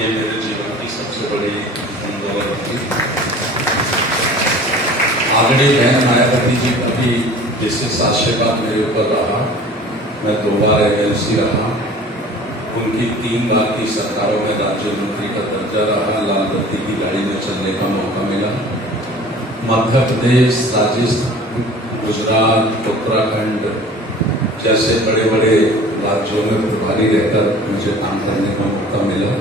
ये मेरे जीवन की सबसे बड़ी दौलत थी। आदरणीय बहन मायावती जी का भी विशेष आशीर्वाद मेरे ऊपर रहा। मैं 2 बार एमएलसी रहा, उनकी 3 बार की सरकारों में राज्य मंत्री का दर्जा रहा, लाल बत्ती की गाड़ी में चलने का मौका मिला। मध्य प्रदेश, राजस्थान, गुजरात, उत्तराखंड जैसे बड़े बड़े राज्यों में प्रभारी रहकर मुझे काम करने का मौका मिला।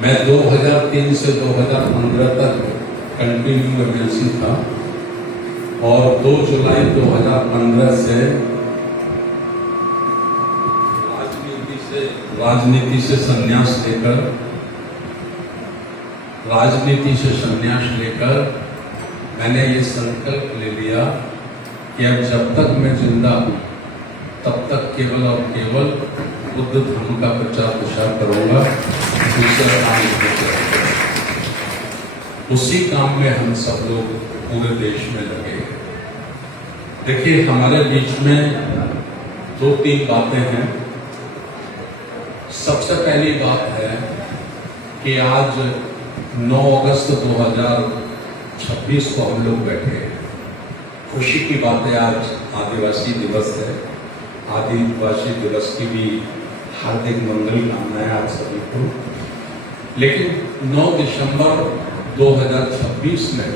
मैं 2003 से 2015 तक कंटिन्यू एमएलसी था और 2 जुलाई 2015 से राजनीति से संन्यास लेकर मैंने ये संकल्प ले लिया कि अब जब तक मैं जिंदा हूं तब तक केवल और केवल बुद्ध धर्म का प्रचार प्रसार करूंगा। दूसरा काम नहीं करूंगा। उसी काम में हम सब लोग पूरे देश में लगे। देखिए, हमारे बीच में 2-3 बातें हैं। सबसे पहली बात है कि आज 9 अगस्त 2026 को हम लोग बैठे हैं। खुशी की बात है, आज आदिवासी दिवस है। आदिवासी दिवस की भी हार्दिक मंगल कामनाएं आप सभी को। लेकिन 9 दिसंबर 2026 में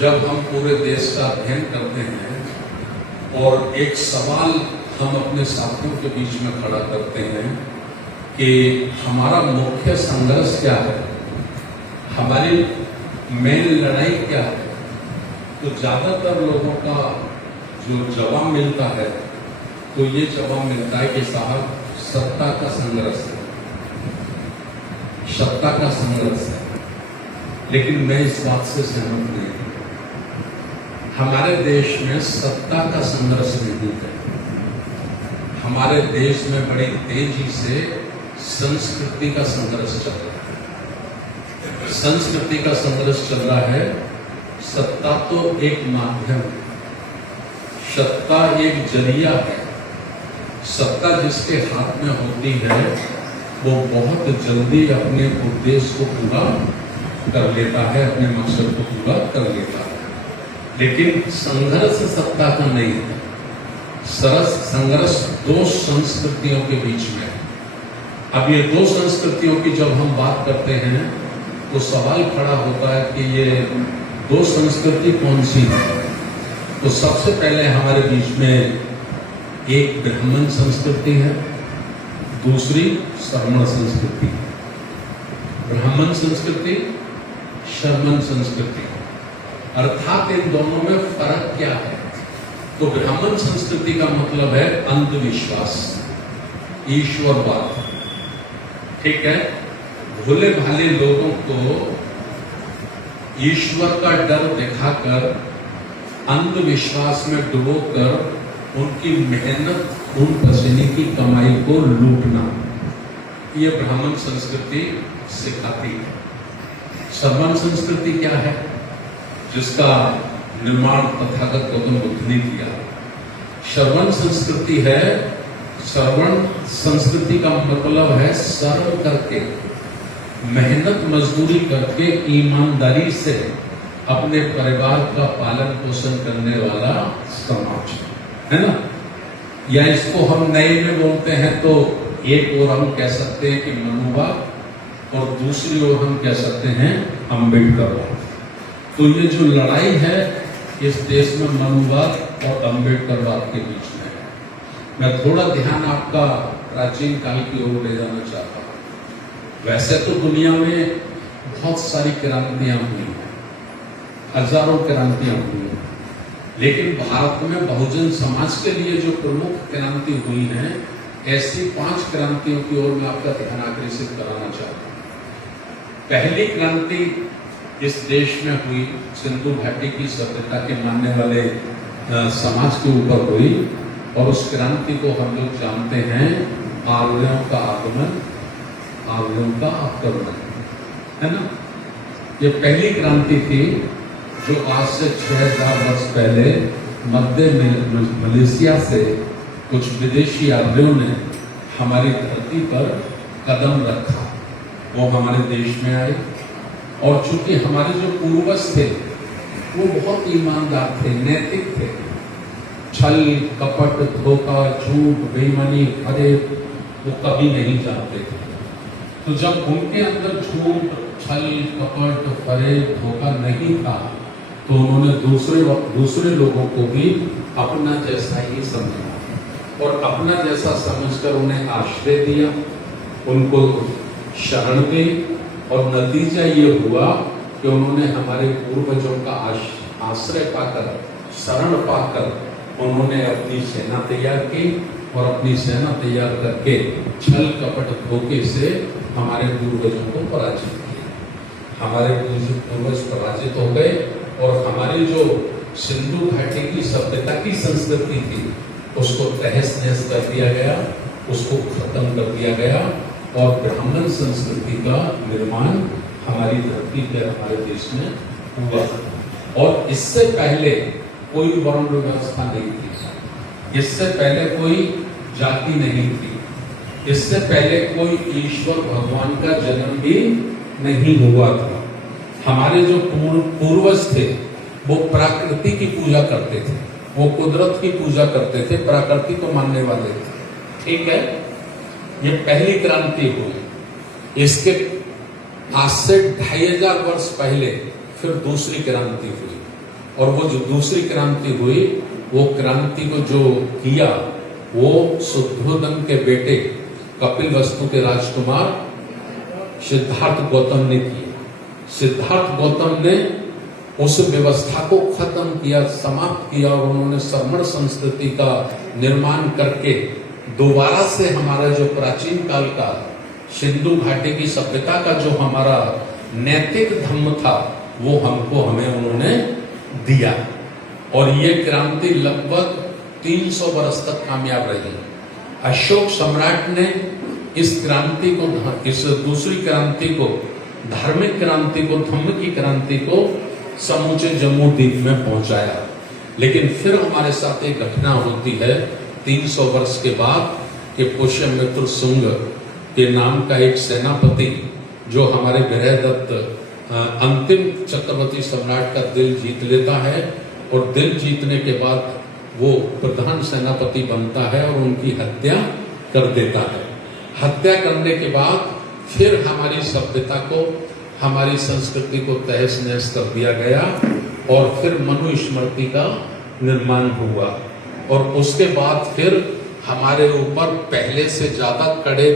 जब हम पूरे देश का अध्ययन करते हैं और एक सवाल हम अपने साथियों के बीच में खड़ा करते हैं कि हमारा मुख्य संघर्ष क्या है, हमारी मेन लड़ाई क्या है, तो ज्यादातर लोगों का जो जवाब मिलता है तो ये जवाब मिलता है कि साहब सत्ता का संघर्ष है, सत्ता का संघर्ष है। लेकिन मैं इस बात से सहमत नहीं हूं। हमारे देश में सत्ता का संघर्ष नहीं है। हमारे देश में बड़ी तेजी से संस्कृति का संघर्ष चल रहा है। संस्कृति का संघर्ष चल रहा है। सत्ता तो एक माध्यम है, सत्ता एक जरिया है। सत्ता जिसके हाथ में होती है वो बहुत जल्दी अपने उद्देश्य को पूरा कर लेता है, अपने मकसद को पूरा कर लेता है। लेकिन संघर्ष सत्ता का नहीं है। संघर्ष 2 संस्कृतियों के बीच में। अब ये 2 संस्कृतियों की जब हम बात करते हैं तो सवाल खड़ा होता है कि ये 2 संस्कृति कौन सी है। तो सबसे पहले हमारे बीच में एक ब्राह्मण संस्कृति है, दूसरी श्रमण संस्कृति है। ब्राह्मण संस्कृति, श्रमण संस्कृति, अर्थात इन दोनों में फर्क क्या है। तो ब्राह्मण संस्कृति का मतलब है अंधविश्वास, ईश्वरवाद। ठीक है, भोले भाले लोगों को ईश्वर का डर दिखाकर अंधविश्वास में डुबोकर उनकी मेहनत, खून पसीने की कमाई को लूटना, ये ब्राह्मण संस्कृति सिखाती है। श्रमण संस्कृति क्या है, जिसका निर्माण तथागत गौतम बुद्ध ने किया। श्रवण संस्कृति है, श्रवण संस्कृति का मतलब है श्रम करके, मेहनत मजदूरी करके, ईमानदारी से अपने परिवार का पालन पोषण करने वाला समाज, है ना। या इसको हम नए में बोलते हैं तो एक ओर हम कह सकते हैं कि मनुवाद और दूसरी ओर हम कह सकते हैं अम्बेडकरवाद। तो ये जो लड़ाई है इस देश में मनुवाद और अम्बेडकरवाद के बीच में है। मैं थोड़ा ध्यान आपका प्राचीन काल की ओर ले जाना चाहता हूँ। वैसे तो दुनिया में बहुत सारी क्रांतियां हुई हैं, हजारों क्रांतियां हुई हैं, लेकिन भारत में बहुजन समाज के लिए जो प्रमुख क्रांति हुई है, ऐसी 5 क्रांतियों की ओर मैं आपका ध्यान आकर्षित कराना चाहता हूँ। पहली क्रांति इस देश में हुई सिंधु घाटी की सभ्यता के मानने वाले समाज के ऊपर हुई, और उस क्रांति को हम लोग जानते हैं आर्यों का आगमन, आर्यों का आक्रमण, है ना। ये पहली क्रांति थी जो आज से 6000 वर्ष पहले मध्य मलेशिया से कुछ विदेशी आर्यों ने हमारी धरती पर कदम रखा। वो हमारे देश में आए। और चूंकि हमारे जो पूर्वज थे वो बहुत ईमानदार थे, नैतिक थे, छल कपट धोखा झूठ बेईमानी अरे वो कभी नहीं जानते थे। तो जब उनके अंदर झूठ छल कपट फरेब धोखा नहीं था तो उन्होंने दूसरे लोगों को भी अपना जैसा ही समझा और अपना जैसा समझकर उन्हें आश्रय दिया, उनको शरण दी। और नतीजा ये हुआ कि उन्होंने हमारे पूर्वजों का आश्रय पाकर, शरण पाकर उन्होंने अपनी सेना तैयार की और अपनी सेना तैयार करके छल कपट धोखे से हमारे पूर्वजों को पराजित किया। हमारे पूर्वज पराजित हो गए और हमारी जो सिंधु घाटी की सभ्यता की संस्कृति थी उसको तहस नहस कर दिया गया, उसको खत्म कर दिया गया और ब्राह्मण संस्कृति का निर्माण हमारी धरती पर, हमारे देश में हुआ। और इससे पहले कोई वर्ण व्यवस्था नहीं थी, इससे पहले कोई जाति नहीं थी, इससे पहले कोई ईश्वर भगवान का जन्म भी नहीं हुआ था। हमारे जो पूर्वज थे वो प्रकृति की पूजा करते थे, वो कुदरत की पूजा करते थे, प्रकृति को मानने वाले थे। ठीक है, ये पहली क्रांति हुई। इसके आज से 2500 वर्ष पहले फिर दूसरी क्रांति हुई और वो जो दूसरी क्रांति हुई वो क्रांति को जो किया वो शुद्धोधन के बेटे कपिलवस्तु के राजकुमार सिद्धार्थ गौतम ने किया। सिद्धार्थ गौतम ने उस व्यवस्था को खत्म किया, समाप्त किया और उन्होंने श्रमण संस्कृति का निर्माण करके दोबारा से हमारा जो प्राचीन काल का सिंधु घाटी की सभ्यता का जो हमारा नैतिक धर्म था वो हमें उन्होंने दिया। और ये क्रांति लगभग 300 वर्ष तक कामयाब रही। अशोक सम्राट ने इस क्रांति को, इस दूसरी क्रांति को, धार्मिक क्रांति को, धम्म की क्रांति को समूचे जम्मू द्वीप में पहुंचाया। लेकिन फिर हमारे साथ एक घटना होती है 300 वर्ष के बाद कि पुष्यमित्र शुंग के नाम का एक सेनापति जो हमारे गृहदत्त अंतिम चक्रवर्ती सम्राट का दिल जीत लेता है और दिल जीतने के बाद वो प्रधान सेनापति बनता है और उनकी हत्या कर देता है। हत्या करने के बाद फिर हमारी सभ्यता को, हमारी संस्कृति को तहस नहस कर दिया गया और फिर मनुस्मृति का निर्माण हुआ और उसके बाद फिर हमारे ऊपर पहले से ज्यादा कड़े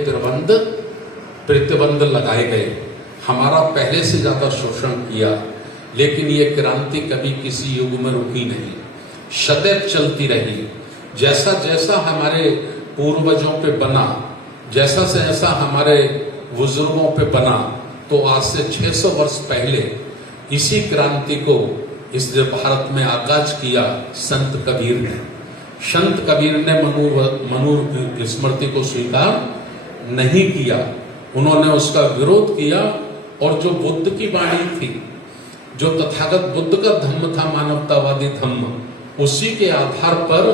प्रतिबंध लगाए गए, हमारा पहले से ज्यादा शोषण किया। लेकिन ये क्रांति कभी किसी युग में रुकी नहीं, सदैव चलती रही। जैसा जैसा हमारे पूर्वजों पे बना, जैसा जैसा हमारे बुजुर्गों पे बना, तो आज से 600 वर्ष पहले इसी क्रांति को इस भारत में आगाज किया संत कबीर ने। संत कबीर ने मनु स्मृति को स्वीकार नहीं किया, उन्होंने उसका विरोध किया और जो बुद्ध की वाणी थी, जो तथागत बुद्ध का धम्म था, मानवतावादी धम्म, उसी के आधार पर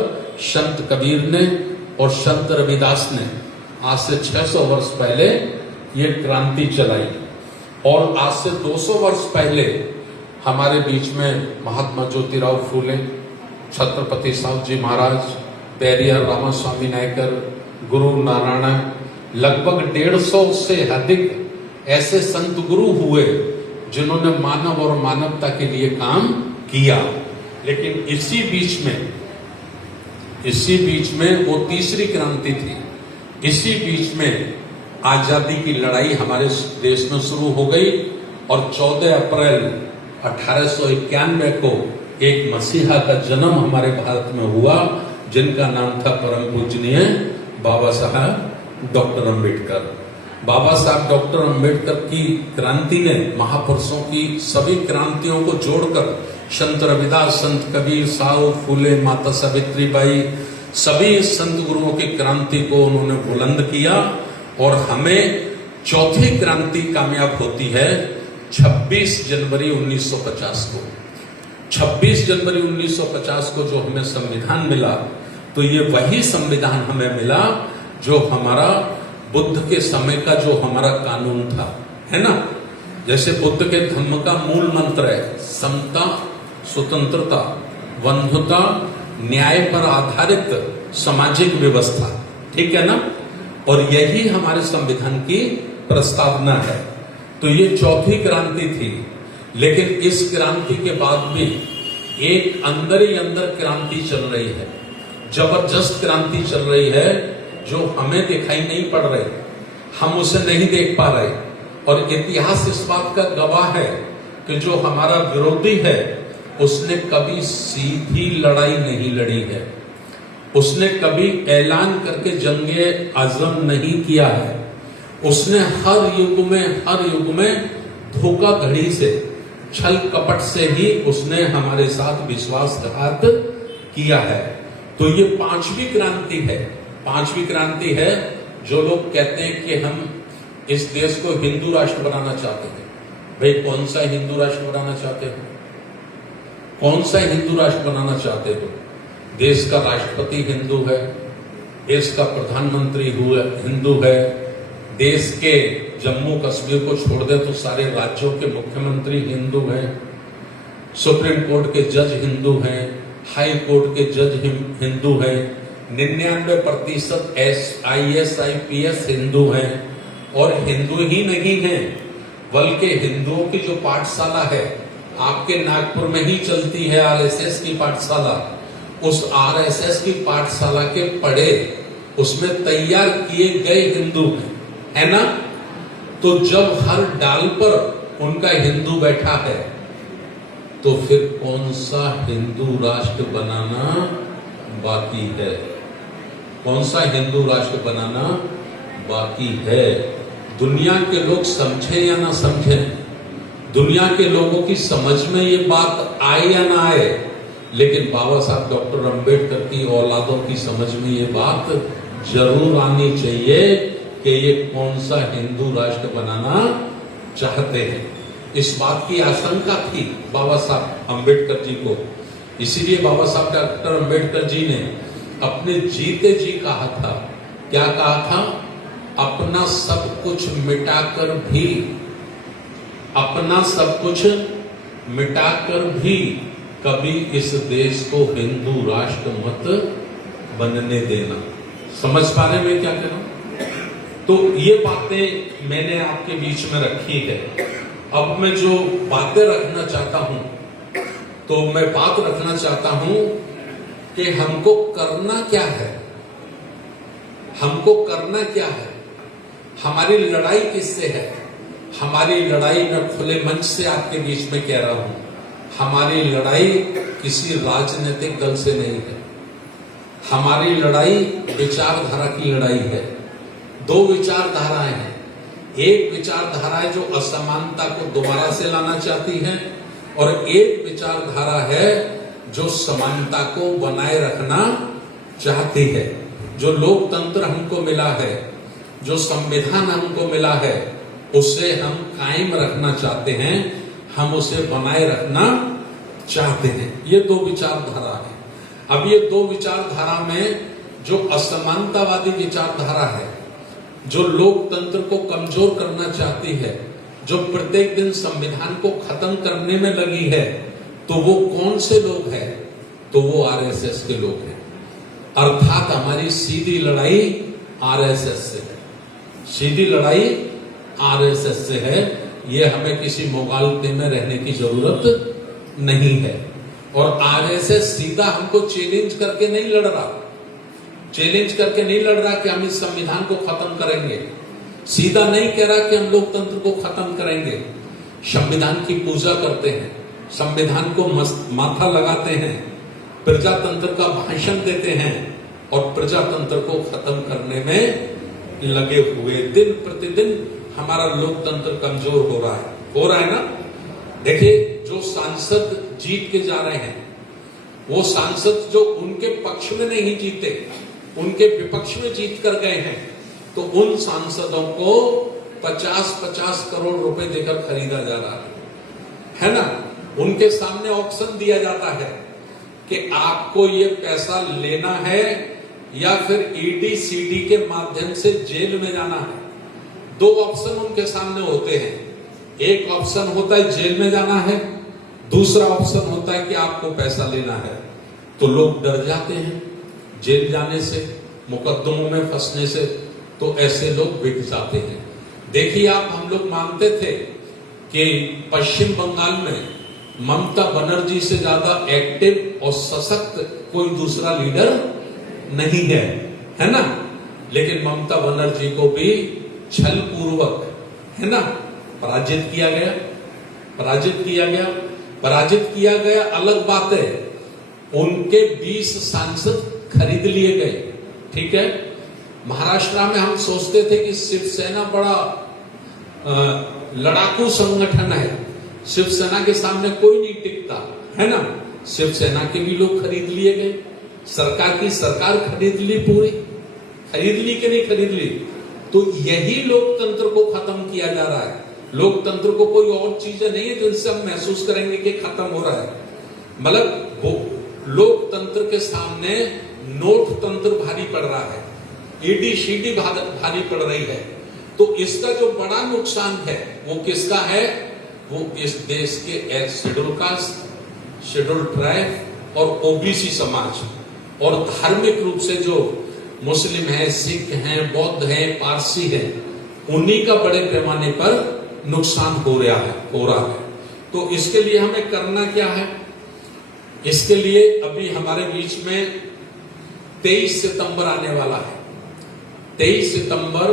संत कबीर ने और संत रविदास ने आज से 600 वर्ष पहले ये क्रांति चलाई। और आज से 200 वर्ष पहले हमारे बीच में महात्मा ज्योतिराव फूले, छत्रपति साहू जी महाराज, पेरियार रामास्वामी नायकर, गुरु नारायण, लगभग 150 से अधिक ऐसे संत गुरु हुए जिन्होंने मानव और मानवता के लिए काम किया। लेकिन इसी बीच में वो तीसरी क्रांति थी। इसी बीच में आजादी की लड़ाई हमारे देश में शुरू हो गई और 14 अप्रैल 1891 को एक मसीहा का जन्म हमारे भारत में हुआ जिनका नाम था परम पूजनीय बाबा साहब डॉक्टर अम्बेडकर। बाबा साहब डॉक्टर अम्बेडकर की क्रांति ने महापुरुषों की सभी क्रांतियों को जोड़कर संत रविदास, संत कबीर, साहू फूले, माता सावित्रीबाई, सभी संत गुरुओं की क्रांति को उन्होंने बुलंद किया। और हमें चौथी क्रांति कामयाब होती है 26 जनवरी 1950 को। 26 जनवरी 1950 को जो हमें संविधान मिला, तो ये वही संविधान हमें मिला जो हमारा बुद्ध के समय का जो हमारा कानून था, है ना। जैसे बुद्ध के धम्म का मूल मंत्र है समता, स्वतंत्रता, बंधुता, न्याय पर आधारित सामाजिक व्यवस्था, ठीक है ना। और यही हमारे संविधान की प्रस्तावना है। तो ये चौथी क्रांति थी, लेकिन इस क्रांति के बाद भी एक अंदर ही अंदर क्रांति चल रही है, जबरदस्त क्रांति चल रही है, जो हमें दिखाई नहीं पड़ रही, हम उसे नहीं देख पा रहे। और इतिहास इस बात का गवाह है कि जो हमारा विरोधी है उसने कभी सीधी लड़ाई नहीं लड़ी है, उसने कभी ऐलान करके जंगे आजम नहीं किया है, उसने हर युग में धोखाधड़ी से, छल कपट से ही उसने हमारे साथ विश्वासघात किया है। तो ये पांचवी क्रांति है जो लोग कहते हैं कि हम इस देश को हिंदू राष्ट्र बनाना चाहते हैं। भाई कौन सा हिंदू राष्ट्र बनाना चाहते हो? कौन सा हिंदू राष्ट्र बनाना चाहते हो? देश का राष्ट्रपति हिंदू है, देश का प्रधानमंत्री हिंदू है, देश के जम्मू कश्मीर को छोड़ दे तो सारे राज्यों के मुख्यमंत्री हिंदू हैं, सुप्रीम कोर्ट के जज हिंदू हैं, हाई कोर्ट के जज हिंदू हैं, 99% IAS IPS हिंदू हैं। और हिंदू ही नहीं हैं, बल्कि हिंदुओं की जो पाठशाला है आपके नागपुर में ही चलती है, RSS की पाठशाला, उस RSS की पाठशाला के पढ़े, उसमें तैयार किए गए हिंदू है ना। तो जब हर डाल पर उनका हिंदू बैठा है, तो फिर कौन सा हिंदू राष्ट्र बनाना बाकी है? कौन सा हिंदू राष्ट्र बनाना बाकी है? दुनिया के लोग समझे या ना समझे, दुनिया के लोगों की समझ में ये बात आए या ना आए, लेकिन बाबा साहब डॉक्टर अंबेडकर की औलादों की समझ में ये बात जरूर आनी चाहिए कि ये कौन सा हिंदू राष्ट्र बनाना चाहते हैं। इस बात की आशंका थी बाबा साहब अंबेडकर जी को, इसीलिए बाबा साहब डॉक्टर अंबेडकर जी ने अपने जीते जी कहा था, क्या कहा था? अपना सब कुछ मिटाकर भी, अपना सब कुछ मिटाकर भी कभी इस देश को हिंदू राष्ट्र मत बनने देना। समझ पा रहे मैं क्या कह रहा हूं? तो ये बातें मैंने आपके बीच में रखी है। अब मैं जो बातें रखना चाहता हूं, तो मैं बात रखना चाहता हूं कि हमको करना क्या है, हमको करना क्या है, हमारी लड़ाई किससे है। हमारी लड़ाई मैं खुले मंच से आपके बीच में कह रहा हूं, हमारी लड़ाई किसी राजनीतिक दल से नहीं है, हमारी लड़ाई विचारधारा की लड़ाई है। दो विचारधाराएं हैं, एक विचारधारा है जो असमानता को दोबारा से लाना चाहती है, और एक विचारधारा है जो समानता को बनाए रखना चाहती है। जो लोकतंत्र हमको मिला है, जो संविधान हमको मिला है, उसे हम कायम रखना चाहते हैं, हम उसे बनाए रखना चाहते हैं। ये दो विचारधारा है। अब ये दो विचारधारा में जो असमानतावादी विचारधारा है, जो लोकतंत्र को कमजोर करना चाहती है, जो प्रत्येक दिन संविधान को खत्म करने में लगी है, तो वो कौन से लोग हैं? तो वो RSS के लोग हैं। अर्थात हमारी सीधी लड़ाई RSS से है, सीधी लड़ाई RSS से है। ये हमें किसी मुगालते में रहने की जरूरत नहीं है। और RSS सीधा हमको चैलेंज करके नहीं लड़ रहा, चैलेंज करके नहीं लड़ रहा कि हम इस संविधान को खत्म करेंगे, सीधा नहीं कह रहा कि हम लोकतंत्र को खत्म करेंगे। संविधान की पूजा करते हैं, संविधान को माथा लगाते हैं, प्रजातंत्र का भाषण देते हैं, और प्रजातंत्र को खत्म करने में लगे हुए। दिन प्रतिदिन हमारा लोकतंत्र कमजोर हो रहा है ना। देखिए, जो सांसद जीत के जा रहे हैं, वो सांसद जो उनके पक्ष में नहीं जीते, उनके विपक्ष में जीत कर गए हैं, तो उन सांसदों को 50-50 करोड़ रुपए देकर खरीदा जा रहा है ना। उनके सामने ऑप्शन दिया जाता है कि आपको ये पैसा लेना है या फिर ED CD के माध्यम से जेल में जाना है। दो ऑप्शन उनके सामने होते हैं। एक ऑप्शन होता है जेल में जाना है, दूसरा ऑप्शन होता है कि आपको पैसा लेना है। तो लोग डर जाते हैं जेल जाने से, मुकदमों में फंसने से, तो ऐसे लोग बिक जाते हैं। देखिए आप, हम लोग मानते थे कि पश्चिम बंगाल में ममता बनर्जी से ज्यादा एक्टिव और सशक्त कोई दूसरा लीडर नहीं है ना। लेकिन ममता बनर्जी को भी छल पूर्वक, है ना, पराजित किया गया। अलग बात है, उनके 20 सांसद खरीद लिए गए, ठीक है। महाराष्ट्र में हम सोचते थे कि शिवसेना बड़ा लड़ाकू संगठन है, शिवसेना के सामने कोई नहीं टिकता, है ना। शिवसेना के भी लोग खरीद लिए गए, सरकार खरीद ली, पूरी खरीद ली कि नहीं खरीद ली। तो यही लोकतंत्र को खत्म किया जा रहा है। लोकतंत्र को कोई और चीजें नहीं है जिनसे हम महसूस करेंगे कि खत्म हो रहा है। मतलब वो लोकतंत्र के सामने नोट तंत्र भारी पड़ रहा है, ईडी शीडी भारी पड़ रही है। तो इसका जो बड़ा नुकसान है वो किसका है? वो इस देश के शेड्यूल कास्ट, शेड्यूल ट्राइब और ओबीसी समाज, और धार्मिक रूप से जो मुस्लिम है, सिख हैं, बौद्ध हैं, पारसी हैं, उन्हीं का बड़े पैमाने पर नुकसान हो रहा है। तो इसके लिए हमें करना क्या है? इसके लिए अभी हमारे बीच में 23 सितंबर आने वाला है। 23 सितंबर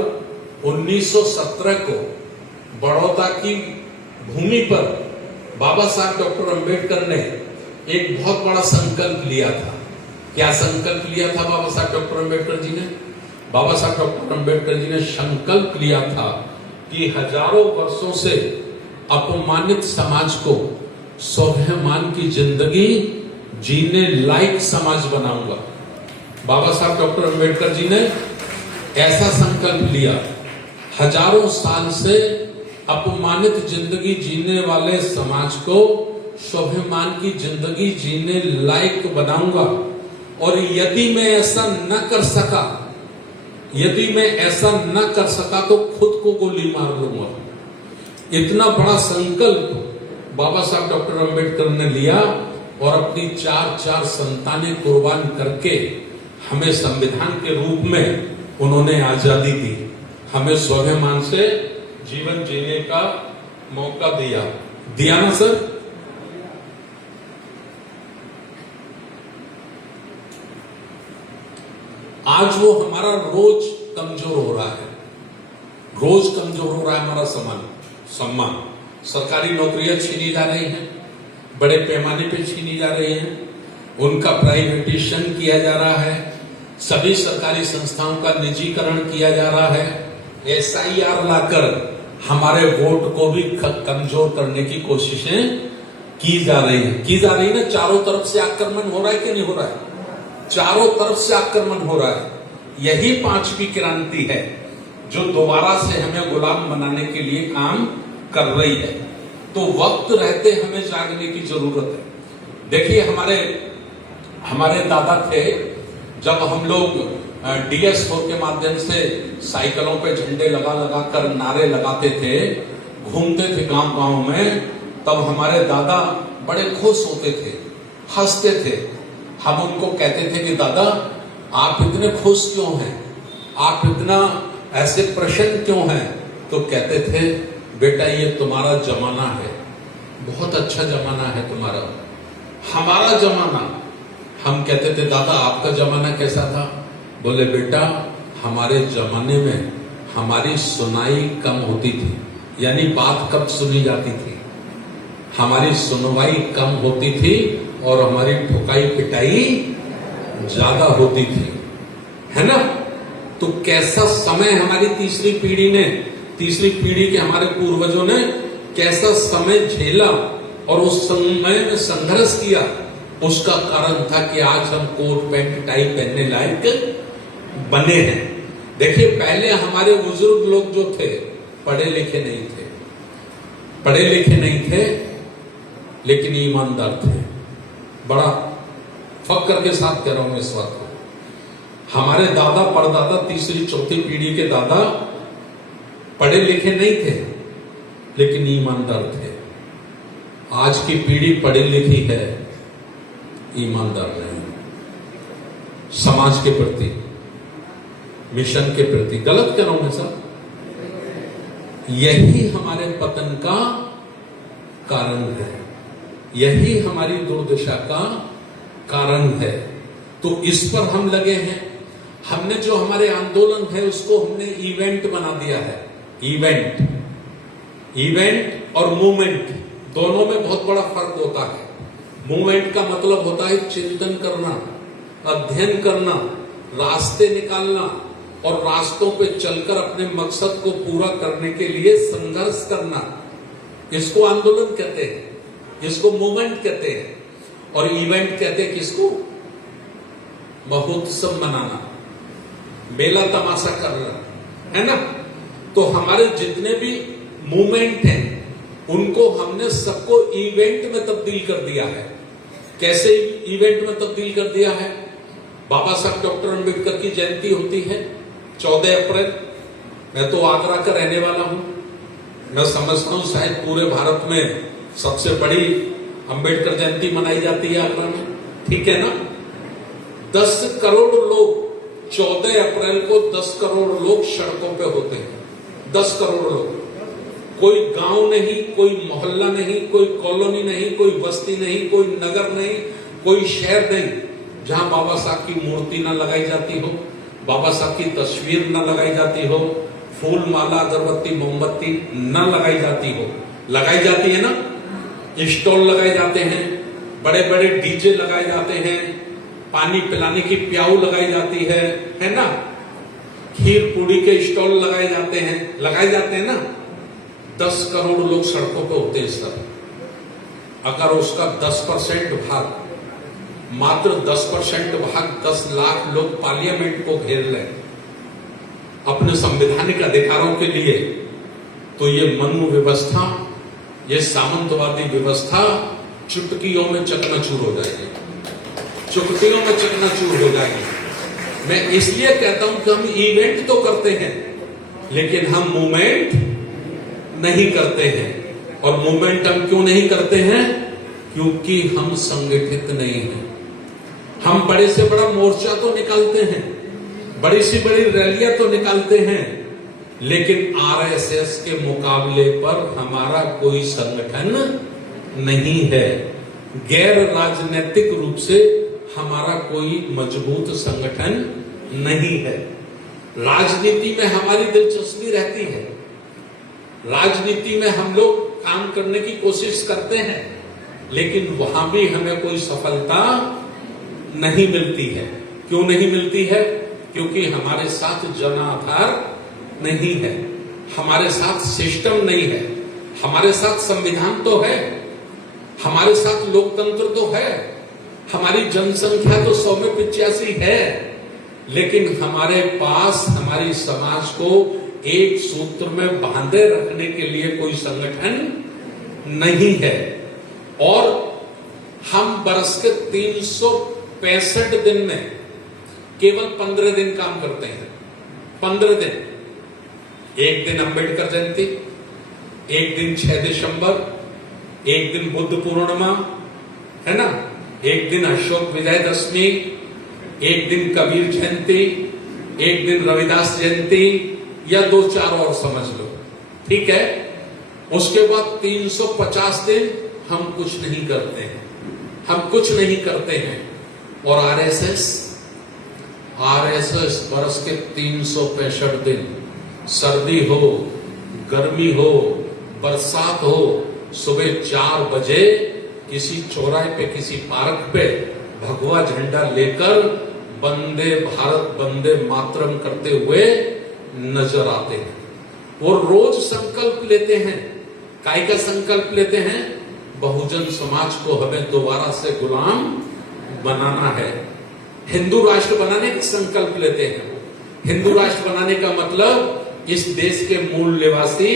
1917 को बड़ौदा की भूमि पर बाबा साहब डॉक्टर अंबेडकर ने एक बहुत बड़ा संकल्प लिया था। क्या संकल्प लिया था बाबा साहब डॉक्टर अंबेडकर जी ने? बाबा साहब डॉक्टर अंबेडकर जी ने संकल्प लिया था कि हजारों वर्षों से अपमानित समाज को स्वाभिमान की जिंदगी जीने लायक समाज बनाऊंगा। बाबा साहब डॉक्टर अंबेडकर जी ने ऐसा संकल्प लिया, हजारों साल से अपमानित जिंदगी जीने वाले समाज को स्वाभिमान की जिंदगी जीने लायक बनाऊंगा। और यदि मैं ऐसा न कर सका तो खुद को गोली मार लूंगा। इतना बड़ा संकल्प बाबा साहब डॉक्टर अंबेडकर ने लिया और अपनी चार संतानें कुर्बान करके हमें संविधान के रूप में उन्होंने आजादी दी, हमें स्वाभिमान से जीवन जीने का मौका दिया ना सर? आज वो हमारा रोज कमजोर हो रहा है, हमारा सम्मान। सरकारी नौकरियां छीनी जा रही हैं, बड़े पैमाने पे छीनी जा रही हैं, उनका प्राइवेटाइजेशन किया जा रहा है, सभी सरकारी संस्थाओं का निजीकरण किया जा रहा है, SIR लाकर हमारे वोट को भी कमजोर करने की कोशिशें की जा रही है ना। चारों तरफ से आक्रमण हो रहा है कि नहीं हो रहा है? चारों तरफ से आक्रमण हो रहा है। यही पांचवी क्रांति है जो दोबारा से हमें गुलाम बनाने के लिए काम कर रही है। तो वक्त रहते हमें जागने की जरूरत है। देखिए हमारे दादा थे, जब हम लोग DS4 के माध्यम से साइकिलों पे झंडे लगा कर नारे लगाते थे, घूमते थे गांव में, तब हमारे दादा बड़े खुश होते थे, हंसते थे। हम उनको कहते थे कि दादा आप इतने खुश क्यों हैं, आप इतना ऐसे प्रसन्न क्यों हैं? तो कहते थे बेटा ये तुम्हारा जमाना है, बहुत अच्छा जमाना है तुम्हारा, हमारा जमाना। हम कहते थे दादा आपका जमाना कैसा था? बोले बेटा हमारे जमाने में हमारी सुनाई कम होती थी, यानी बात कम सुनी जाती थी, हमारी सुनवाई कम होती थी और हमारी ठुकाई पिटाई ज्यादा होती थी, है ना। तो कैसा समय हमारी तीसरी पीढ़ी के हमारे पूर्वजों ने कैसा समय झेला और उस समय में संघर्ष किया, उसका कारण था कि आज हम कोट पैंट टाई पहनने लायक बने हैं। देखिए पहले हमारे बुजुर्ग लोग जो थे पढ़े लिखे नहीं थे लेकिन ईमानदार थे। बड़ा फक्र के साथ कह रहा हूं इस बात को। हमारे दादा परदादा तीसरी चौथी पीढ़ी के दादा पढ़े लिखे नहीं थे लेकिन ईमानदार थे। आज की पीढ़ी पढ़ी लिखी है, ईमानदार नहीं, समाज के प्रति, मिशन के प्रति। गलत कह रहा हूं मैं साहब? यही हमारे पतन का कारण है, यही हमारी दुर्दशा का कारण है। तो इस पर हम लगे हैं। हमने जो हमारे आंदोलन है उसको हमने इवेंट बना दिया है। इवेंट और मूवमेंट दोनों में बहुत बड़ा फर्क होता है। मूवमेंट का मतलब होता है चिंतन करना, अध्ययन करना, रास्ते निकालना और रास्तों पे चलकर अपने मकसद को पूरा करने के लिए संघर्ष करना। इसको आंदोलन कहते हैं, इसको मूवमेंट कहते हैं। और इवेंट कहते हैं किसको? महोत्सव मनाना, मेला तमाशा करना, है ना? तो हमारे जितने भी मूवमेंट हैं उनको हमने सबको इवेंट में तब्दील कर दिया है। कैसे इवेंट में तब्दील कर दिया है? बाबा साहब डॉक्टर अंबेडकर की जयंती होती है 14 अप्रैल। मैं तो आगरा का रहने वाला हूं, मैं समझता हूं शायद पूरे भारत में सबसे बड़ी अंबेडकर जयंती मनाई जाती है आगरा में, ठीक है ना? 10 करोड़ लोग 14 अप्रैल को 10 करोड़ लोग सड़कों पे होते हैं। 10 करोड़ लोग, कोई गांव नहीं, कोई मोहल्ला नहीं, कोई कॉलोनी नहीं, कोई बस्ती नहीं, कोई नगर नहीं, कोई शहर नहीं जहां बाबा साहब की मूर्ति ना लगाई जाती हो, बाबा साहब की तस्वीर ना लगाई जाती हो, फूल माला अगरबत्ती मोमबत्ती न लगाई जाती हो। लगाई जाती है ना, स्टॉल लगाए जाते हैं, बड़े बड़े डीजे लगाए जाते हैं, पानी पिलाने की प्याऊ लगाई जाती है ना? खीर पूड़ी के स्टॉल लगाए जाते हैं ना? 10 करोड़ लोग सड़कों पे होते हैं सर। अगर उसका 10% भाग, मात्र 10% भाग 10 लाख लोग पार्लियामेंट को घेर लें अपने संवैधानिक अधिकारों के लिए, तो ये मनु व्यवस्था, ये सामंतवादी व्यवस्था चुटकियों में चकनाचूर हो जाएगी, चुटकियों में चकनाचूर हो जाएगी। मैं इसलिए कहता हूं कि हम इवेंट तो करते हैं लेकिन हम मूवमेंट नहीं करते हैं। और मूवमेंट हम क्यों नहीं करते हैं? क्योंकि हम संगठित नहीं हैं। हम बड़े से बड़ा मोर्चा तो निकालते हैं, बड़ी सी बड़ी रैलियां तो निकालते हैं, लेकिन आरएसएस के मुकाबले पर हमारा कोई संगठन नहीं है। गैर राजनीतिक रूप से हमारा कोई मजबूत संगठन नहीं है। राजनीति में हमारी दिलचस्पी रहती है, राजनीति में हम लोग काम करने की कोशिश करते हैं, लेकिन वहां भी हमें कोई सफलता नहीं मिलती है। क्यों नहीं मिलती है? क्योंकि हमारे साथ जनाधार नहीं है, हमारे साथ सिस्टम नहीं है, हमारे साथ संविधान तो है, हमारे साथ लोकतंत्र तो है, हमारी जनसंख्या तो 100 में 85 है, लेकिन हमारे पास हमारी समाज को एक सूत्र में बांधे रखने के लिए कोई संगठन नहीं है। और हम बरस के 365 दिन में केवल 15 दिन काम करते हैं। 15 दिन, एक दिन अंबेडकर जयंती, एक दिन 6 दिसंबर, एक दिन बुद्ध पूर्णिमा, है ना, एक दिन अशोक विजयदशमी, एक दिन कबीर जयंती, एक दिन रविदास जयंती, या 2-4 और समझ लो, ठीक है। उसके बाद 350 दिन हम कुछ नहीं करते हैं, हम कुछ नहीं करते हैं। और आरएसएस बरस के 365 दिन, सर्दी हो, गर्मी हो, बरसात हो, सुबह 4 बजे किसी चौराहे पे, किसी पार्क पे भगवा झंडा लेकर वंदे भारत वंदे मातरम करते हुए नजर आते हैं। वो रोज संकल्प लेते हैं। काय का संकल्प लेते हैं? बहुजन समाज को हमें दोबारा से गुलाम बनाना है। हिंदू राष्ट्र बनाने का संकल्प लेते हैं। हिंदू राष्ट्र बनाने का मतलब इस देश के मूल निवासी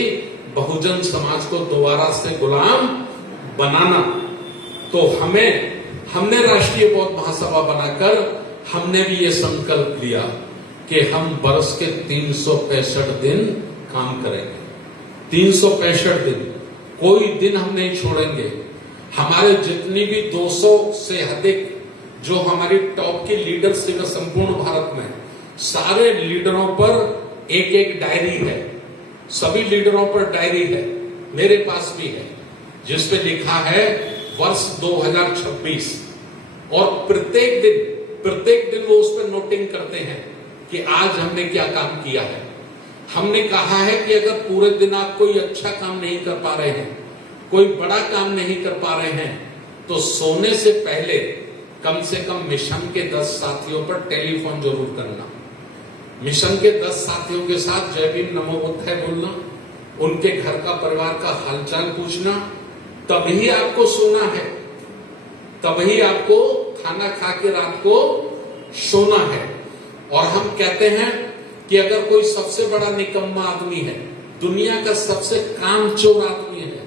बहुजन समाज को दोबारा से गुलाम बनाना। तो हमने राष्ट्रीय बौद्ध महासभा बनाकर हमने भी ये संकल्प लिया कि हम बरस के 365 दिन काम करेंगे। 365 दिन, कोई दिन हम नहीं छोड़ेंगे। हमारे जितनी भी 200 से अधिक जो हमारी टॉप की लीडरशिप है संपूर्ण भारत में, सारे लीडरों पर एक एक डायरी है। सभी लीडरों पर डायरी है, मेरे पास भी है, जिसपे लिखा है वर्ष 2026। और प्रत्येक दिन वो उस पर नोटिंग करते हैं कि आज हमने क्या काम किया है। हमने कहा है कि अगर पूरे दिन आप कोई अच्छा काम नहीं कर पा रहे हैं, कोई बड़ा काम नहीं कर पा रहे हैं, तो सोने से पहले कम से कम मिशन के 10 साथियों पर टेलीफोन जरूर करना। मिशन के 10 साथियों के साथ जय भीम नमो बुद्धाय बोलना, उनके घर का परिवार का हालचाल पूछना, तभी आपको सोना है, तभी आपको खाना खा के रात को सोना है। और हम कहते हैं कि अगर कोई सबसे बड़ा निकम्मा आदमी है, दुनिया का सबसे कामचोर आदमी है,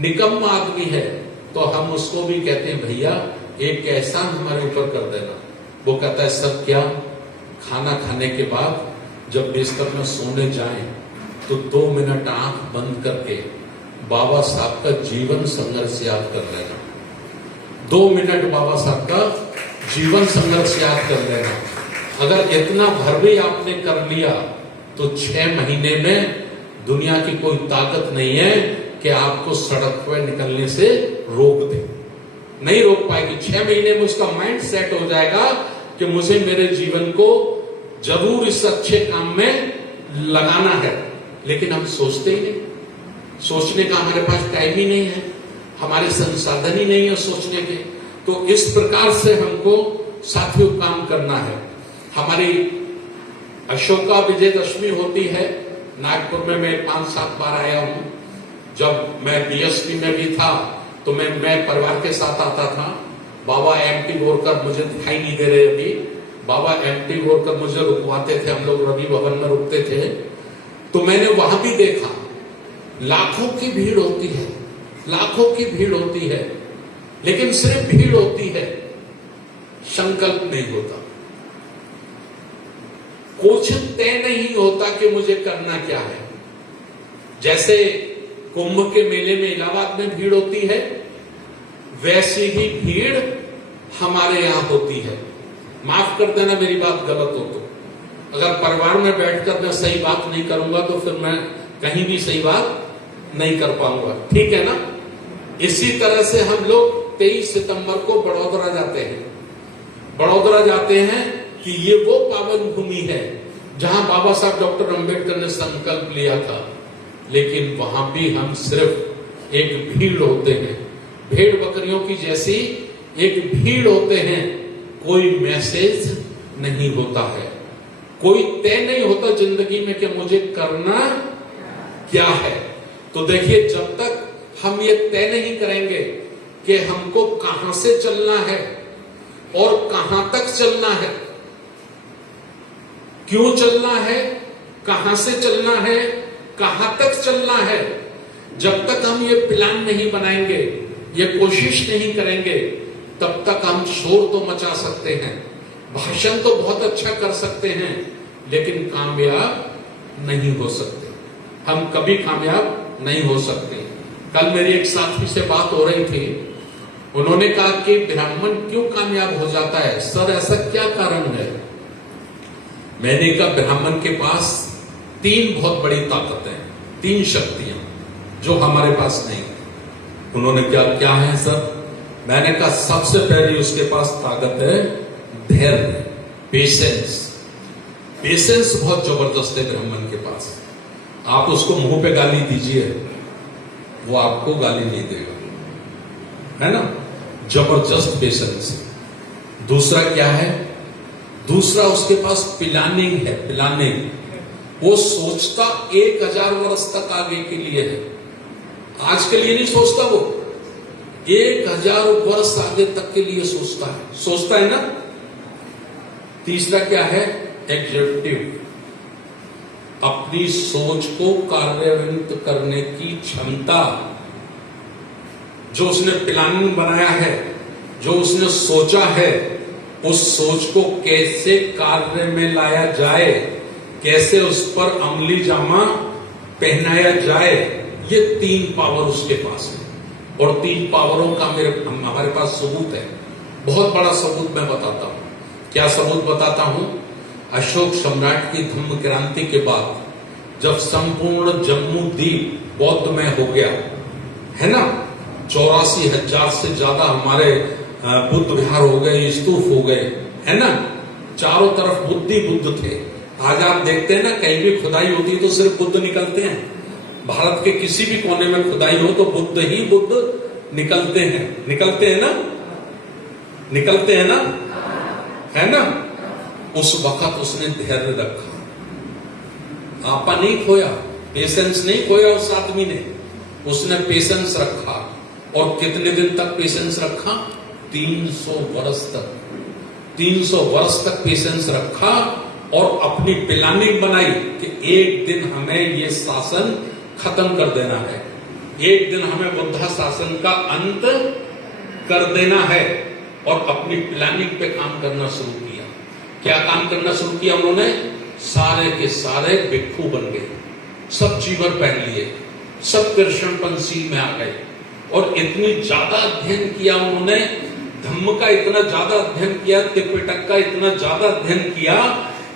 निकम्मा आदमी है, तो हम उसको भी कहते हैं भैया एक एहसान हमारे ऊपर कर देना। वो कहता है सब क्या, खाना खाने के बाद जब बिस्तर में सोने जाएं तो 2 मिनट आंख बंद करके बाबा साहब का जीवन संघर्ष याद कर लेना। 2 मिनट बाबा साहब का जीवन संघर्ष याद कर लेना। अगर इतना भर भी आपने कर लिया तो 6 महीने में दुनिया की कोई ताकत नहीं है कि आपको सड़क पर निकलने से रोक दे, नहीं रोक पाएगी। 6 महीने में उसका माइंड सेट हो जाएगा कि मुझे मेरे जीवन को जरूर इस अच्छे काम में लगाना है। लेकिन हम सोचते ही नहीं, सोचने का हमारे पास टाइम ही नहीं है, हमारे संसाधन ही नहीं है सोचने के। तो इस प्रकार से हमको साथियों काम करना है। हमारी अशोका विजयदशमी होती है नागपुर में, मैं 5-7 बार आया हूं। जब मैं बीएसपी में भी था तो मैं परिवार के साथ आता था। बाबा एमटी गोरकर मुझे दिखाई नहीं दे रहे अभी, बाबा एमटी गोरकर मुझे रुकवाते थे, हम लोग रवि भवन में रुकते थे। तो मैंने वहां भी देखा लाखों की भीड़ होती है, लाखों की भीड़ होती है, लेकिन सिर्फ भीड़ होती है, संकल्प नहीं होता। कुछ तय नहीं होता कि मुझे करना क्या है। जैसे कुंभ के मेले में इलाहाबाद में भीड़ होती है, वैसी ही भीड़ हमारे यहां होती है। माफ कर देना मेरी बात गलत हो तो। अगर परिवार में बैठकर मैं सही बात नहीं करूंगा तो फिर मैं कहीं भी सही बात नहीं कर पाऊंगा, ठीक है ना। इसी तरह से हम लोग 23 सितंबर को बड़ौदा जाते हैं। बड़ौदा जाते हैं कि ये वो पावन भूमि है जहां बाबा साहब डॉक्टर अंबेडकर ने संकल्प लिया था। लेकिन वहां भी हम सिर्फ एक भीड़ होते हैं, भेड़ बकरियों की जैसी एक भीड़ होते हैं। कोई मैसेज नहीं होता है, कोई तय नहीं होता जिंदगी में कि मुझे करना क्या है। तो देखिए, जब तक हम ये तय नहीं करेंगे कि हमको कहां से चलना है और कहां तक चलना है, क्यों चलना है, कहां से चलना है, कहां तक चलना है, जब तक हम ये प्लान नहीं बनाएंगे, ये कोशिश नहीं करेंगे, तब तक हम शोर तो मचा सकते हैं, भाषण तो बहुत अच्छा कर सकते हैं, लेकिन कामयाब नहीं हो सकते। हम कभी कामयाब नहीं हो सकते। कल मेरी एक साथी से बात हो रही थी, उन्होंने कहा कि ब्राह्मण क्यों कामयाब हो जाता है सर, ऐसा क्या कारण है। मैंने कहा ब्राह्मण के पास 3 बहुत बड़ी ताकतें हैं, 3 शक्तियां जो हमारे पास नहीं। उन्होंने क्या है सर। मैंने कहा सबसे पहली उसके पास ताकत है धैर्य, पेशेंस। पेशेंस बहुत जबरदस्त है ब्राह्मण के पास। आप उसको मुंह पे गाली दीजिए, वो आपको गाली नहीं देगा, है ना। जबरदस्त पेशेंस। दूसरा क्या है, दूसरा उसके पास प्लानिंग है, प्लानिंग। वो सोचता 1000 वर्ष तक आगे के लिए है, आज के लिए नहीं सोचता, वो 1000 वर्ष आगे तक के लिए सोचता है ना। तीसरा क्या है, एग्जीक्यूटिव, अपनी सोच को कार्यान्वित करने की क्षमता। जो उसने प्लानिंग बनाया है, जो उसने सोचा है, उस सोच को कैसे कार्य में लाया जाए, कैसे उस पर अमली जामा पहनाया जाए, ये 3 पावर उसके पास है। और 3 पावरों का हमारे पास सबूत है। बहुत बड़ा सबूत मैं बताता हूं। क्या सबूत बताता हूं? अशोक सम्राट की धम्म क्रांति के बाद जब संपूर्ण जम्मू द्वीप बौद्धमय हो गया है ना, 84,000 से ज्यादा हमारे बुद्ध विहार हो गए, स्तूप हो गए, है ना, चारों तरफ बुद्ध ही बुद्ध थे। आज आप देखते हैं ना, कहीं भी खुदाई होती है तो सिर्फ बुद्ध निकलते हैं। भारत के किसी भी कोने में खुदाई हो तो बुद्ध ही बुद्ध निकलते हैं। निकलते हैं ना, निकलते हैं ना, है ना। उस वक्त उसने धैर्य रखा, आपा नहीं खोया, पेशेंस नहीं खोया उस आदमी ने। उसने पेशेंस रखा। और कितने दिन तक पेशेंस रखा? 300 वर्ष तक। 300 वर्ष तक पेशेंस रखा और अपनी प्लानिंग बनाई कि एक दिन हमें ये शासन खत्म कर देना है, एक दिन हमें बुद्धा शासन का अंत कर देना है। और अपनी प्लानिंग पे काम करना शुरू किया। क्या काम करना शुरू किया उन्होंने? सारे के सारे भिक्षु बन गए, सब चीवर पहन लिए, सब कृष्णपंथी में आ गए। और इतनी ज्यादा अध्ययन किया उन्होंने, धम्म का इतना ज्यादा अध्ययन किया, त्रिपिटक का इतना ज्यादा अध्ययन किया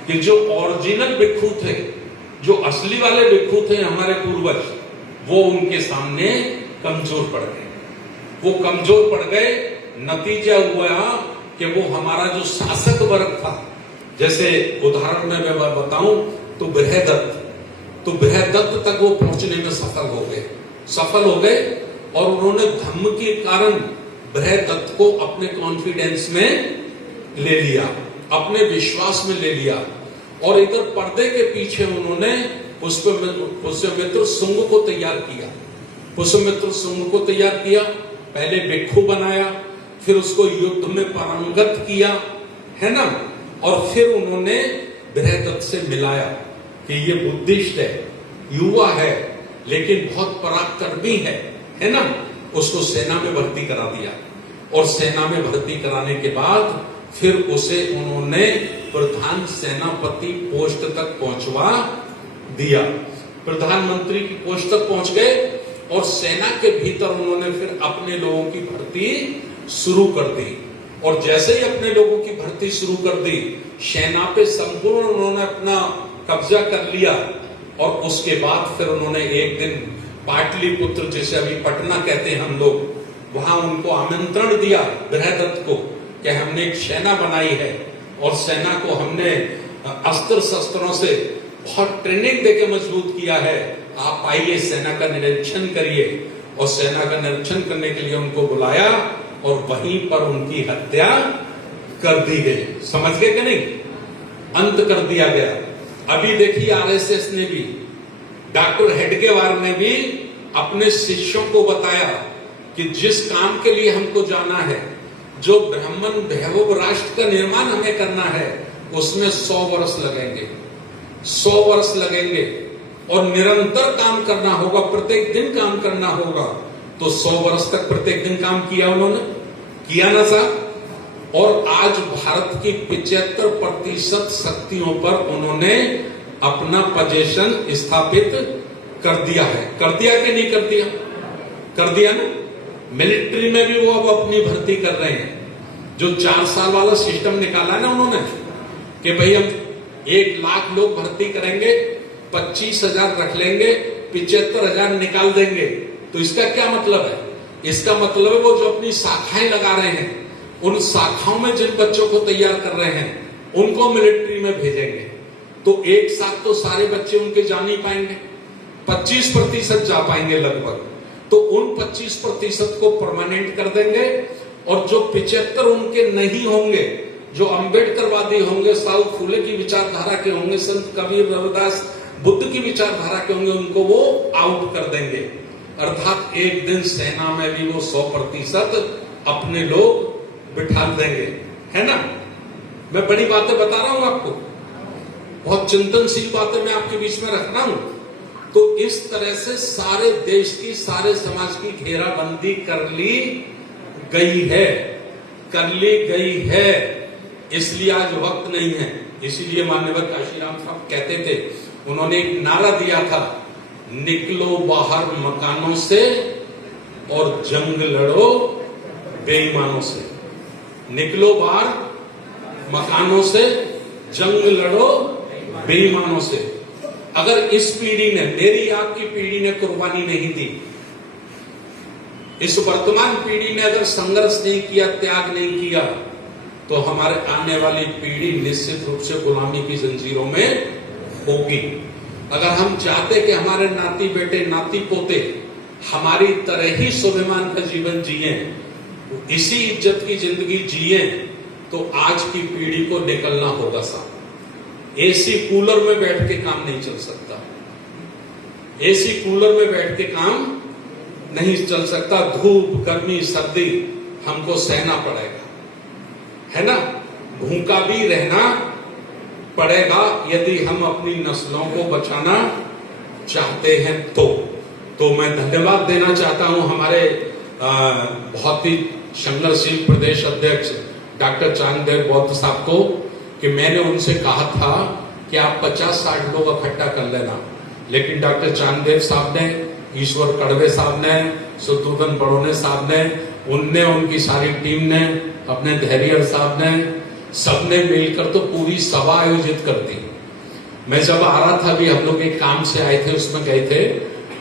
कि जो ओरिजिनल भिक्षु थे, जो असली वाले भिक्षु थे हमारे पूर्वज, वो उनके सामने कमजोर पड़ गए। वो कमजोर पड़ गए। नतीजा हुआ कि वो हमारा जो शासक वर्ग था, जैसे उदाहरण में मैं बताऊं तो बृहदत्त तक वो पहुंचने में सफल हो गए। और उन्होंने धम्म के कारण बृहदत्त को अपने कॉन्फिडेंस में ले लिया, अपने विश्वास में ले लिया। और इधर पर्दे के पीछे उन्होंने पुष्यमित्र शुंग को तैयार किया। पुष्यमित्र शुंग को तैयार किया, पहले भिक्षु बनाया, फिर उसको युद्ध में पारंगत किया, है ना। और फिर उन्होंने बृहदत्त से मिलाया कि ये बुद्धिस्ट है, युवा है, लेकिन बहुत पराक्रमी है ना। उसको सेना में भर्ती करा दिया। और सेना में भर्ती कराने के बाद फिर उसे उन्होंने प्रधान सेनापति पोस्ट तक पहुंचवा दिया। प्रधानमंत्री की पोस्ट तक पहुंच गए। और सेना के भीतर उन्होंने फिर अपने लोगों की भर्ती शुरू कर दी। और जैसे ही अपने लोगों की भर्ती शुरू कर दी, सेना पे संपूर्ण उन्होंने अपना कब्जा कर लिया। और उसके बाद फिर उन्होंने एक दिन पाटलिपुत्र, जैसे अभी पटना कहते हैं हम लोग, वहां उनको आमंत्रण दिया बृहदत्त को कि हमने एक सेना बनाई है और सेना को हमने अस्त्र शस्त्रों से बहुत ट्रेनिंग देके मजबूत किया है, आप आइए सेना का निरीक्षण करिए। और सेना का निरीक्षण करने के लिए उनको बुलाया और वहीं पर उनकी हत्या कर दी गई। समझ गए कि नहीं? अंत कर दिया गया। अभी देखिए आरएसएस ने भी, डॉक्टर हेडगेवार ने भी अपने शिष्यों को बताया कि जिस काम के लिए हमको जाना है, जो ब्राह्मण वैभव राष्ट्र का निर्माण हमें करना है, उसमें 100 वर्ष लगेंगे, 100 वर्ष लगेंगे। और निरंतर काम करना होगा, प्रत्येक दिन काम करना होगा। तो 100 वर्ष तक प्रत्येक दिन काम किया उन्होंने, किया ना साहब। और आज भारत की 75% शक्तियों पर उन्होंने अपना पोजीशन स्थापित कर दिया है। कर दिया कि नहीं कर दिया? कर दिया ना। मिलिट्री में भी वो अब अपनी भर्ती कर रहे हैं। जो 4 साल वाला सिस्टम निकाला है ना उन्होंने, कि भाई हम 1 लाख लोग भर्ती करेंगे, 25,000 रख लेंगे, 75,000 निकाल देंगे। तो इसका क्या मतलब है? इसका मतलब है वो जो अपनी शाखाएं लगा रहे हैं, उन शाखाओं में जिन बच्चों को तैयार कर रहे हैं, उनको मिलिट्री में भेजेंगे। तो एक साथ तो सारे बच्चे उनके जा नहीं पाएंगे, 25% जा पाएंगे लगभग। तो उन 25% को परमानेंट कर देंगे। और जो 75 उनके नहीं होंगे, जो अम्बेडकरवादी होंगे, साउ फूले की विचारधारा के होंगे, संत कबीर रविदास बुद्ध की विचारधारा के होंगे, उनको वो आउट कर देंगे। अर्थात एक दिन सेना में भी वो 100% अपने लोग बिठा देंगे, है ना। मैं बड़ी बातें बता रहा हूं आपको, बहुत चिंतनशील बातें मैं आपके बीच में रख रहा हूं। तो इस तरह से सारे देश की, सारे समाज की घेराबंदी कर ली गई है। इसलिए आज वक्त नहीं है। इसीलिए माननीय काशीराम साहब कहते थे, उन्होंने एक नारा दिया था निकलो बाहर मकानों से और जंग लड़ो बेईमानों से। निकलो बाहर मकानों से, जंग लड़ो बेईमानों से। अगर इस पीढ़ी ने, मेरी आपकी पीढ़ी ने कुर्बानी नहीं दी, इस वर्तमान पीढ़ी ने अगर संघर्ष नहीं किया, त्याग नहीं किया, तो हमारे आने वाली पीढ़ी निश्चित रूप से गुलामी की जंजीरों में होगी। अगर हम चाहते कि हमारे नाती बेटे, नाती पोते हमारी तरह ही स्वाभिमान का जीवन जिए, इसी इज्जत की जिंदगी जिए, तो आज की पीढ़ी को निकलना होगा साहब। एसी कूलर में बैठ के काम नहीं चल सकता, एसी कूलर में बैठ के काम नहीं चल सकता। धूप, गर्मी, सर्दी हमको सहना पड़ेगा, है ना। भूखा भी रहना पड़ेगा यदि हम अपनी नस्लों को बचाना चाहते हैं तो मैं धन्यवाद देना चाहता हूं हमारे बहुत ही संघर्षशील प्रदेश अध्यक्ष डॉक्टर चांददेव बौद्ध साहब को, कि मैंने उनसे कहा था कि आप 50-60 लोग इकट्ठा कर लेना, लेकिन डॉक्टर चांददेव साहब ने, ईश्वर कड़वे साहब ने, शत्रुघ्न बड़ोने साहब ने, उनने, उनकी सारी टीम ने, अपने धैर्य साहब ने, सबने मिलकर तो पूरी सभा आयोजित कर दी। मैं जब आ रहा था, अभी हम लोग एक काम से आए थे, उसमें गए थे,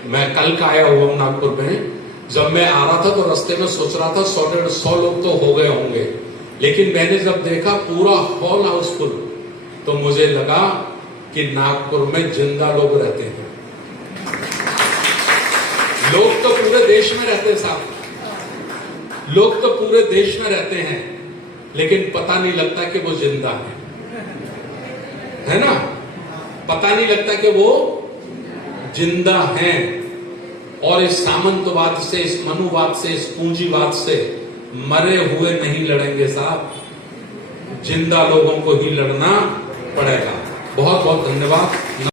मैं कल का आया हुआ हूं नागपुर में। जब मैं आ रहा था तो रास्ते में सोच रहा था 100-150 लोग तो हो गए होंगे, लेकिन मैंने जब देखा पूरा हॉल हाउसफुल, तो मुझे लगा कि नागपुर में जिंदा लोग रहते हैं। लोग तो पूरे देश में रहते हैं साहब, लोग तो पूरे देश में रहते हैं, लेकिन पता नहीं लगता कि वो जिंदा है ना। पता नहीं लगता कि वो जिंदा हैं। और इस सामंतवाद से, इस मनुवाद से, इस पूंजीवाद से मरे हुए नहीं लड़ेंगे साहब, जिंदा लोगों को ही लड़ना पड़ेगा। बहुत बहुत धन्यवाद।